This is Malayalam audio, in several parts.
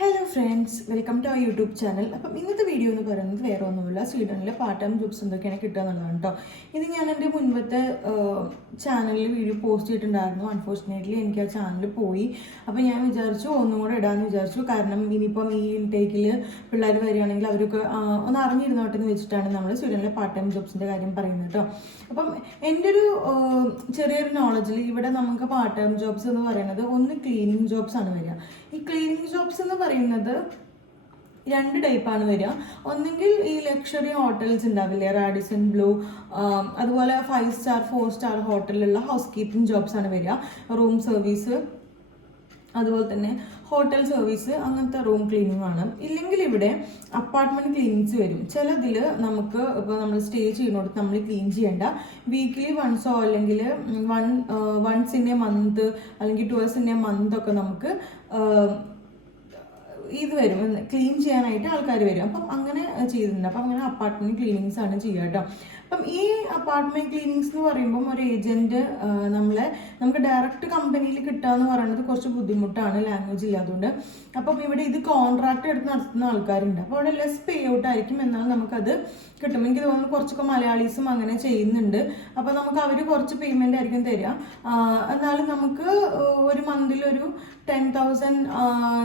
Hello friends, welcome to our YouTube channel. അപ്പം ഇന്നത്തെ വീഡിയോ എന്ന് പറയുന്നത് വേറെ ഒന്നുമില്ല, സ്വീഡനിലെ പാർട്ട് ടൈം ജോബ്സ് എന്തൊക്കെയാണ് കിട്ടുക എന്നുള്ളതാണ് കേട്ടോ. ഇത് ഞാൻ എൻ്റെ മുൻപത്തെ ചാനലിൽ വീഡിയോ പോസ്റ്റ് ചെയ്തിട്ടുണ്ടായിരുന്നു. അൺഫോർച്ചുനേറ്റ്ലി എനിക്ക് ആ ചാനൽ പോയി. അപ്പോൾ ഞാൻ വിചാരിച്ചു ഒന്നും കൂടെ ഇടാമെന്ന് വിചാരിച്ചു. കാരണം ഇനിയിപ്പം ഈ ഇൻടേക്കിൽ പിള്ളേർ വരികയാണെങ്കിൽ അവരൊക്കെ ഒന്ന് അറിഞ്ഞിരുന്നോട്ടെ എന്ന് വെച്ചിട്ടാണ് നമ്മൾ സ്വീഡനിലെ പാർട്ട് ടൈം ജോബ്സിൻ്റെ കാര്യം പറയുന്നത് കേട്ടോ. അപ്പം എൻ്റെ ഒരു ചെറിയൊരു നോളജിൽ ഇവിടെ നമുക്ക് പാർട്ട് ടൈം ജോബ്സ് എന്ന് പറയുന്നത് ഒന്ന് ക്ലീനിങ് ജോബ്സ് ആണ് വരിക. ഈ ക്ലീനിങ് ജോബ്സ് എന്ന് പറയുന്നത് രണ്ട് ടൈപ്പാണ് വരിക. ഒന്നെങ്കിൽ ഈ ലക്ഷറി ഹോട്ടൽസ് ഉണ്ടാവില്ലേ, റാഡിസൺ ബ്ലൂ, അതുപോലെ 5 സ്റ്റാർ 4 സ്റ്റാർ ഹോട്ടലിലുള്ള ഹൗസ് കീപ്പിംഗ് ജോബ്സ് ആണ് വരിക. റൂം സർവീസ്, അതുപോലെ തന്നെ ഹോട്ടൽ സർവീസ്, അങ്ങനത്തെ റൂം ക്ലീനിങ് ആണ്. ഇല്ലെങ്കിൽ ഇവിടെ അപ്പാർട്ട്മെൻറ്റ് ക്ലീനിങ്സ് വരും. ചിലതിൽ നമുക്ക് ഇപ്പോൾ നമ്മൾ സ്റ്റേ ചെയ്യുന്നിടത്ത് നമ്മൾ ക്ലീൻ ചെയ്യേണ്ട, വീക്ക്ലി വൺസോ അല്ലെങ്കിൽ വൺസ് ഇൻ എ മന്ത് അല്ലെങ്കിൽ ട്വൈസ് ഇൻ എ മന്ത് ഒക്കെ നമുക്ക് ഇത് വരും, ക്ലീൻ ചെയ്യാനായിട്ട് ആൾക്കാർ വരും. അപ്പം അങ്ങനെ ചെയ്തിട്ടുണ്ട്. അപ്പം അങ്ങനെ അപ്പാർട്ട്മെൻറ്റ് ക്ലീനിങ്സ് ആണ് ചെയ്യുക കേട്ടോ. അപ്പം ഈ അപ്പാർട്ട്മെൻറ്റ് ക്ലീനിങ്സ് എന്ന് പറയുമ്പം ഒരു ഏജൻറ്റ് നമുക്ക് ഡയറക്റ്റ് കമ്പനിയിൽ കിട്ടുക എന്ന് പറയുന്നത് കുറച്ച് ബുദ്ധിമുട്ടാണ്, ലാംഗ്വേജ് ഇല്ലാത്തതുകൊണ്ട്. അപ്പം ഇവിടെ ഇത് കോൺട്രാക്ട് എടുത്ത് നടത്തുന്ന ആൾക്കാരുണ്ട്. അപ്പോൾ അവിടെ ലെസ് പേ ഔട്ട് ആയിരിക്കും, എന്നാൽ നമുക്കത് കിട്ടും. എനിക്ക് തോന്നുന്നു കുറച്ചൊക്കെ മലയാളീസും അങ്ങനെ ചെയ്യുന്നുണ്ട്. അപ്പോൾ നമുക്ക് അവർ കുറച്ച് പേയ്മെൻ്റ് ആയിരിക്കും തരിക. എന്നാലും നമുക്ക് ഒരു മന്തിൽ ഒരു 10,000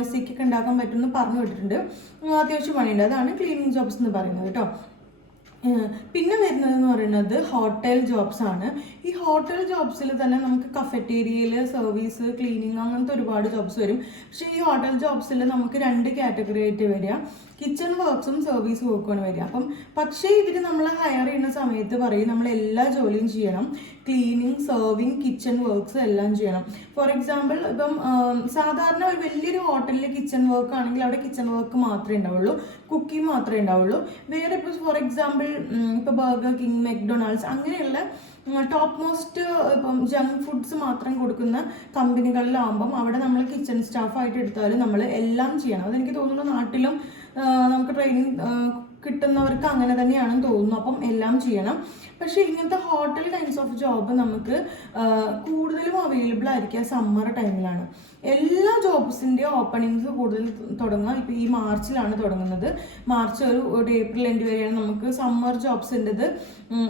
സിക്കൊക്കെ ഉണ്ടാക്കാൻ പറ്റുമെന്ന് പറഞ്ഞു വിട്ടിട്ടുണ്ട്. അത്യാവശ്യം പണിയുണ്ട്. അതാണ് ക്ലീനിങ് ജോബ്സ് എന്ന് പറയുന്നത് കേട്ടോ. പിന്നെ വരുന്നതെന്ന് പറയുന്നത് ഹോട്ടൽ ജോബ്സ് ആണ്. ഈ ഹോട്ടൽ ജോബ്സിൽ തന്നെ നമുക്ക് കഫറ്റേരിയയിൽ സർവീസ്, ക്ലീനിങ്, അങ്ങനത്തെ ഒരുപാട് ജോബ്സ് വരും. പക്ഷേ ഈ ഹോട്ടൽ ജോബ്സിൽ നമുക്ക് 2 കാറ്റഗറി ആയിട്ട് വരിക, കിച്ചൺ വർക്ക്സും സർവീസ് വർക്കുമാണ് വരിക. അപ്പം പക്ഷേ ഇവർ നമ്മളെ ഹയർ ചെയ്യുന്ന സമയത്ത് പറയും നമ്മൾ എല്ലാ ജോലിയും ചെയ്യണം, ക്ലീനിങ്, സർവിങ്, കിച്ചൺ വർക്ക്സ് എല്ലാം ചെയ്യണം. ഫോർ എക്സാമ്പിൾ ഇപ്പം സാധാരണ ഒരു വലിയൊരു ഹോട്ടലിൽ കിച്ചൺ വർക്ക് ആണെങ്കിൽ അവിടെ കിച്ചൺ വർക്ക് മാത്രമേ ഉണ്ടാവുള്ളൂ, കുക്കിംഗ് മാത്രമേ ഉണ്ടാവുള്ളൂ. വേറെ ഇപ്പോൾ ഫോർ എക്സാമ്പിൾ ഇപ്പോൾ ബർഗർ കിങ്, മെക്ഡൊണാൾഡ്സ് അങ്ങനെയുള്ള ടോപ്പ് മോസ്റ്റ് ഇപ്പം ജങ്ക് ഫുഡ്സ് മാത്രം കൊടുക്കുന്ന കമ്പനികളിലാകുമ്പം അവിടെ നമ്മൾ കിച്ചൺ സ്റ്റാഫായിട്ട് എടുത്താൽ നമ്മൾ എല്ലാം ചെയ്യണം. അതെനിക്ക് തോന്നുന്നു നാട്ടിലും നമുക്ക് ട്രെയിനിങ് കിട്ടുന്നവർക്ക് അങ്ങനെ തന്നെയാണെന്ന് തോന്നുന്നു. അപ്പം എല്ലാം ചെയ്യണം. പക്ഷേ ഇങ്ങനത്തെ ഹോട്ടൽ കൈൻഡ്സ് ഓഫ് ജോബ് നമുക്ക് കൂടുതലും അവൈലബിൾ ആയിരിക്കുക സമ്മർ ടൈമിലാണ്. എല്ലാ ജോബ്സിൻ്റെ ഓപ്പണിങ്സ് കൂടുതൽ തുടങ്ങുക ഇപ്പോൾ ഈ മാർച്ചിലാണ് തുടങ്ങുന്നത്. മാർച്ച് ഒരു ഏപ്രിൽ എൻഡ് വരെയാണ് നമുക്ക് സമ്മർ ജോബ്സിൻ്റെത്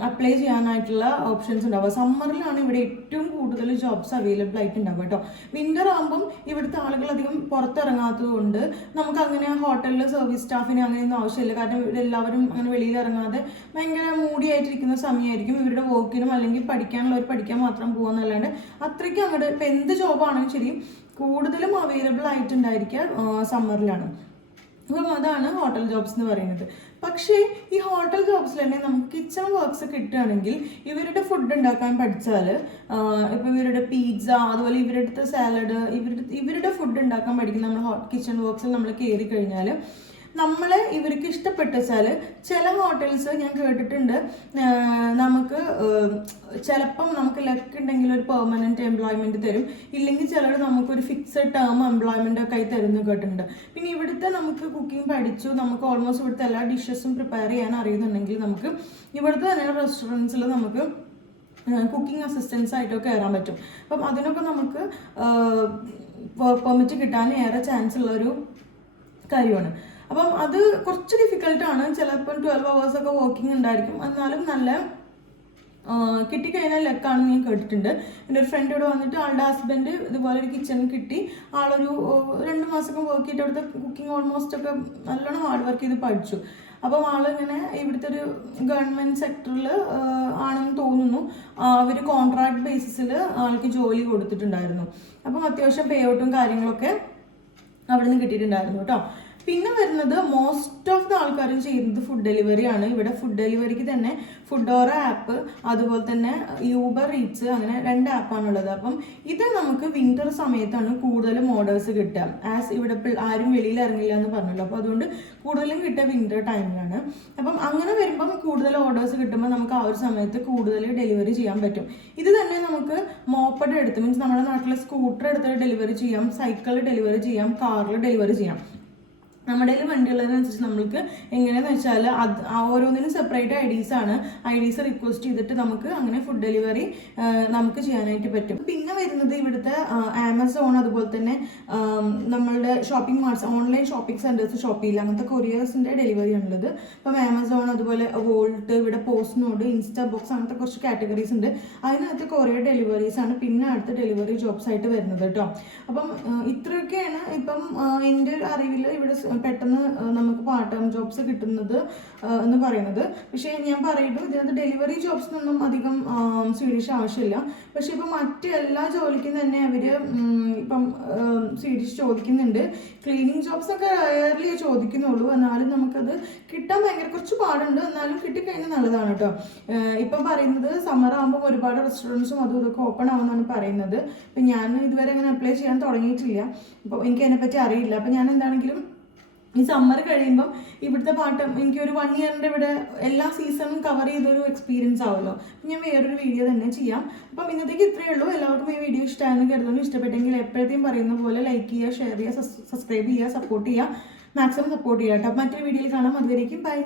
അപ്ലൈ ചെയ്യാനായിട്ടുള്ള ഓപ്ഷൻസ് ഉണ്ടാവുക. സമ്മറിലാണ് ഇവിടെ ഏറ്റവും കൂടുതൽ ജോബ്സ് അവൈലബിൾ ആയിട്ടുണ്ടാവുക കേട്ടോ. വിൻ്റർ ആകുമ്പം ഇവിടുത്തെ ആളുകൾ അധികം പുറത്തിറങ്ങാത്തത് കൊണ്ട് നമുക്ക് അങ്ങനെ ഹോട്ടലിൽ സർവീസ് സ്റ്റാഫിന് അങ്ങനെയൊന്നും ആവശ്യമില്ല. കാരണം ഇവിടെ എല്ലാവരും അങ്ങനെ വെളിയിൽ ഇറങ്ങാതെ ഭയങ്കര മൂടിയായിട്ടിരിക്കുന്ന സമയമായിരിക്കും. ഇവരുടെ വർക്കിനും അല്ലെങ്കിൽ പഠിക്കാനുള്ളവർ പഠിക്കാൻ മാത്രം പോകുന്നല്ലാണ്ട് അത്രയ്ക്ക് അങ്ങോട്ട് ഇപ്പം എന്ത് ജോബാണെങ്കിലും ശരി കൂടുതലും അവൈലബിൾ ആയിട്ടുണ്ടായിരിക്കുക സമ്മറിലാണ്. അപ്പം അതാണ് ഹോട്ടൽ ജോബ്സ് എന്ന് പറയുന്നത്. പക്ഷേ ഈ ഹോട്ടൽ ജോബ്സിൽ തന്നെ നമുക്ക് കിച്ചൺ വർക്ക്സ് കിട്ടുകയാണെങ്കിൽ ഇവരുടെ ഫുഡ് ഉണ്ടാക്കാൻ പഠിച്ചാൽ, ഇപ്പോൾ ഇവരുടെ പിസ്സ, അതുപോലെ ഇവരുടെ സാലഡ്, ഇവരുടെ ഫുഡ് ഉണ്ടാക്കാൻ പഠിക്കുന്ന നമ്മൾ കിച്ചൺ വർക്ക്സിൽ നമ്മൾ കയറി കഴിഞ്ഞാൽ നമ്മളെ ഇവർക്ക് ഇഷ്ടപ്പെട്ടാൽ ചില ഹോട്ടൽസ് ഞാൻ കേട്ടിട്ടുണ്ട് നമുക്ക് ചിലപ്പം നമുക്ക് ലക്ക് ഉണ്ടെങ്കിൽ ഒരു പെർമനൻറ്റ് എംപ്ലോയ്മെൻറ്റ് തരും, ഇല്ലെങ്കിൽ ചിലർ നമുക്കൊരു ഫിക്സഡ് ടേം എംപ്ലോയ്മെൻ്റ് ഒക്കെ ആയി തരുമെന്ന് കേട്ടിട്ടുണ്ട്. പിന്നെ ഇവിടുത്തെ നമുക്ക് കുക്കിംഗ് പഠിച്ചു, നമുക്ക് ഓൾമോസ്റ്റ് ഇവിടുത്തെ എല്ലാ ഡിഷസും പ്രിപ്പയർ ചെയ്യാൻ അറിയുന്നുണ്ടെങ്കിൽ നമുക്ക് ഇവിടുത്തെ തന്നെ റെസ്റ്റോറൻറ്റ്സിൽ നമുക്ക് കുക്കിംഗ് അസിസ്റ്റൻസ് ആയിട്ടൊക്കെ കയറാൻ പറ്റും. അപ്പം അതിനൊക്കെ നമുക്ക് വർക്ക് പെർമിറ്റ് കിട്ടാൻ ഏറെ ചാൻസ് ഉള്ളൊരു കാര്യമാണ്. അപ്പം അത് കുറച്ച് ഡിഫിക്കൽട്ടാണ്. ചിലപ്പോൾ 12 hours ഒക്കെ വർക്കിംഗ് ഉണ്ടായിരിക്കും, എന്നാലും നല്ല കിട്ടിക്കഴിഞ്ഞാൽ ലക്കാണെന്ന് ഞാൻ കേട്ടിട്ടുണ്ട്. എൻ്റെ ഒരു ഫ്രണ്ട് ഇവിടെ വന്നിട്ട് ആളുടെ ഹസ്ബൻഡ് ഇതുപോലെ ഒരു കിച്ചൺ കിട്ടി, ആളൊരു 2 മാസമൊക്കെ വർക്ക് ചെയ്തിട്ട് അവിടുത്തെ കുക്കിംഗ് ഓൾമോസ്റ്റ് ഒക്കെ നല്ലോണം ഹാർഡ് വർക്ക് ചെയ്ത് പഠിച്ചു. അപ്പം ആളിങ്ങനെ ഇവിടുത്തെ ഒരു ഗവൺമെൻറ് സെക്ടറിൽ ആണെന്ന് തോന്നുന്നു, അവർ കോൺട്രാക്ട് ബേസിസിൽ ആൾക്ക് ജോലി കൊടുത്തിട്ടുണ്ടായിരുന്നു. അപ്പം അത്യാവശ്യം പേ ഔട്ടും കാര്യങ്ങളൊക്കെ അവിടെ നിന്ന് കിട്ടിയിട്ടുണ്ടായിരുന്നു കേട്ടോ. പിന്നെ വരുന്നത് മോസ്റ്റ് ഓഫ് ദ ആൾക്കാരും ചെയ്യുന്നത് ഫുഡ് ഡെലിവറി ആണ്. ഇവിടെ ഫുഡ് ഡെലിവറിക്ക് തന്നെ ഫുഡോറ ആപ്പ്, അതുപോലെ തന്നെ യൂബർ ഈറ്റ്സ്, അങ്ങനെ 2 ആപ്പാണുള്ളത്. അപ്പം ഇത് നമുക്ക് വിൻ്റർ സമയത്താണ് കൂടുതലും ഓർഡേഴ്സ് കിട്ടുക. ആസ് ഇവിടെ ആരും വെളിയിൽ ഇറങ്ങില്ല എന്ന് പറഞ്ഞല്ലോ, അപ്പോൾ അതുകൊണ്ട് കൂടുതലും കിട്ടുക വിൻ്റർ ടൈമിലാണ്. അപ്പം അങ്ങനെ വരുമ്പം കൂടുതൽ ഓർഡേഴ്സ് കിട്ടുമ്പോൾ നമുക്ക് ആ ഒരു സമയത്ത് കൂടുതൽ ഡെലിവറി ചെയ്യാൻ പറ്റും. ഇത് തന്നെ നമുക്ക് മോപ്പഡ് എടുത്ത്, മീൻസ് നമ്മുടെ നാട്ടിലെ സ്കൂട്ടർ എടുത്ത് ഡെലിവറി ചെയ്യാം, സൈക്കിൾ ഡെലിവറി ചെയ്യാം, കാറിൽ ഡെലിവറി ചെയ്യാം. നമ്മുടെ കയ്യിൽ വണ്ടിയുള്ളതിനനുസരിച്ച് നമ്മൾക്ക് എങ്ങനെയാണെന്ന് വെച്ചാൽ അത് ഓരോന്നിനും സെപ്പറേറ്റ് ഐ ഡീസ് റിക്വസ്റ്റ് ചെയ്തിട്ട് നമുക്ക് അങ്ങനെ ഫുഡ് ഡെലിവറി നമുക്ക് ചെയ്യാനായിട്ട് പറ്റും. പിന്നെ വരുന്നത് ഇവിടുത്തെ ആമസോൺ, അതുപോലെ തന്നെ നമ്മളുടെ ഷോപ്പിംഗ് മാർട്ട്സ്, ഓൺലൈൻ ഷോപ്പിംഗ് സെൻറ്റേഴ്സ്, ഷോപ്പിൽ അങ്ങനത്തെ കൊറിയേഴ്സിൻ്റെ ഡെലിവറി ആണുള്ളത്. ഇപ്പം ആമസോൺ, അതുപോലെ വോൾട്ട്, ഇവിടെ പോസ്റ്റ് നോഡ്, ഇൻസ്റ്റാ ബോക്സ്, അങ്ങനത്തെ കുറച്ച് കാറ്റഗറീസ് ഉണ്ട്. അതിനകത്ത് കൊറിയർ ഡെലിവറീസ് ആണ് പിന്നെ അടുത്ത ഡെലിവറി ജോബ്സ് ആയിട്ട് വരുന്നത് കേട്ടോ. അപ്പം ഇത്രയൊക്കെയാണ് ഇപ്പം എൻ്റെ ഒരു അറിവിൽ ഇവിടെ പെട്ടെന്ന് നമുക്ക് പാർട്ട് ടൈം ജോബ്സ് കിട്ടുന്നത് എന്ന് പറയുന്നത്. പക്ഷേ ഞാൻ പറയുന്നു, ഇതിനകത്ത് ഡെലിവറി ജോബ്സിനൊന്നും അധികം സ്വീഡിഷ് ആവശ്യമില്ല. പക്ഷെ ഇപ്പം മറ്റ് എല്ലാ ജോലിക്കും തന്നെ അവർ ഇപ്പം സ്വീഡിഷ് ചോദിക്കുന്നുണ്ട്. ക്ലീനിങ് ജോബ്സ് ഒക്കെ റയർലി ചോദിക്കുന്നുള്ളൂ, എന്നാലും നമുക്കത് കിട്ടാൻ ഭയങ്കര കുറച്ച് പാടുണ്ട്. എന്നാലും കിട്ടിക്കഴിഞ്ഞാൽ നല്ലതാണ് കേട്ടോ. ഇപ്പം പറയുന്നത് സമ്മർ ആകുമ്പോൾ ഒരുപാട് റെസ്റ്റോറൻറ്റ്സും അതും ഇതൊക്കെ ഓപ്പൺ ആവുമെന്നാണ് പറയുന്നത്. അപ്പം ഞാൻ ഇതുവരെ അങ്ങനെ അപ്ലൈ ചെയ്യാൻ തുടങ്ങിയിട്ടില്ല. അപ്പോൾ എനിക്ക് അതിനെപ്പറ്റി അറിയില്ല. അപ്പം ഞാൻ എന്താണെങ്കിലും ഈ സമ്മർ കഴിയുമ്പം ഇവിടുത്തെ പാട്ടം എനിക്കൊരു 1 ഇയറിൻ്റെ ഇവിടെ എല്ലാ സീസണും കവർ ചെയ്തൊരു എക്സ്പീരിയൻസ് ആവുമല്ലോ. ഞാൻ വേറൊരു വീഡിയോ തന്നെ ചെയ്യാം. അപ്പം ഇന്നത്തേക്ക് ഇത്രയേ ഉള്ളൂ. എല്ലാവർക്കും ഈ വീഡിയോ ഇഷ്ടമായെന്ന് കരുതുന്നു. ഇഷ്ടപ്പെട്ടെങ്കിൽ എപ്പോഴത്തെയും പറയുന്ന പോലെ ലൈക്ക് ചെയ്യുക, ഷെയർ ചെയ്യുക, സബ്സ്ക്രൈബ് ചെയ്യുക, സപ്പോർട്ട് ചെയ്യുക, മാക്സിമം സപ്പോർട്ട് ചെയ്യുക കേട്ടോ. മറ്റൊരു വീഡിയോയിൽ കാണാം. അതുവരേക്കും ബൈ.